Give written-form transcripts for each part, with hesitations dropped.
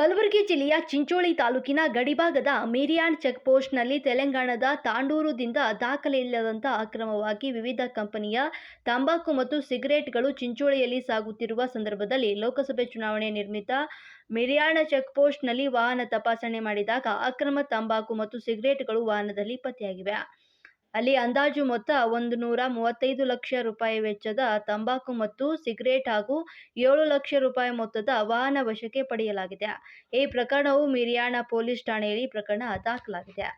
ಕಲಬುರಗಿ ಜಿಲ್ಲೆಯ ಚಿಂಚೋಳಿ ತಾಲೂಕಿನ ಗಡಿಭಾಗದ ಮಿರಿಯಾಣ್ ಚೆಕ್‌ಪೋಸ್ಟ್‌ನಲ್ಲಿ ತೆಲಂಗಾಣದ ತಾಂಡೂರುದಿಂದ ದಾಖಲೆಯಿಲ್ಲದಂತೆ ಅಕ್ರಮವಾಗಿ ವಿವಿಧ ಕಂಪನಿಯ ತಂಬಾಕು ಮತ್ತು ಸಿಗರೆಟ್‌ಗಳು ಚಿಂಚೋಳಿಯಲ್ಲಿ ಸಾಗುತ್ತಿರುವ ಸಂದರ್ಭದಲ್ಲಿ ಲೋಕಸಭೆ ಚುನಾವಣೆ ನಿಮಿತ್ತ ಮಿರಿಯಾಣ ಚೆಕ್‌ಪೋಸ್ಟ್‌ನಲ್ಲಿ ವಾಹನ ತಪಾಸಣೆ ಮಾಡಿದಾಗ ಅಕ್ರಮ ತಂಬಾಕು ಮತ್ತು ಸಿಗರೆಟ್‌ಗಳು ವಾಹನದಲ್ಲಿ ಪತ್ತೆಯಾಗಿವೆ. ಅಲ್ಲಿ ಅಂದಾಜು ಮೊತ್ತ 135 ಲಕ್ಷ ರೂಪಾಯಿ ವೆಚ್ಚದ ತಂಬಾಕು ಮತ್ತು ಸಿಗರೆಟ್ ಹಾಗೂ 7 ಲಕ್ಷ ರೂಪಾಯಿ ಮೊತ್ತದ ವಾಹನ ವಶಕ್ಕೆ ಪಡೆಯಲಾಗಿದೆ. ಈ ಪ್ರಕರಣವು ಮಿರಿಯಾಣ ಪೊಲೀಸ್ ಠಾಣೆಯಲ್ಲಿ ಪ್ರಕರಣ ದಾಖಲಾಗಿದೆ.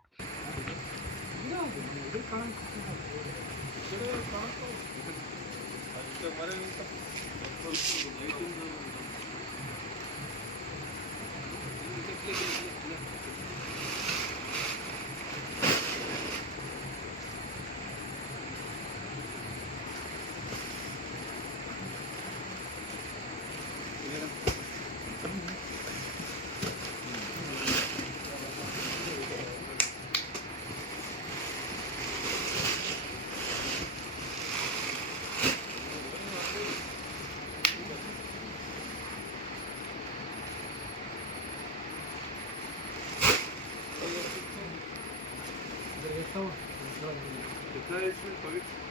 Какая еще?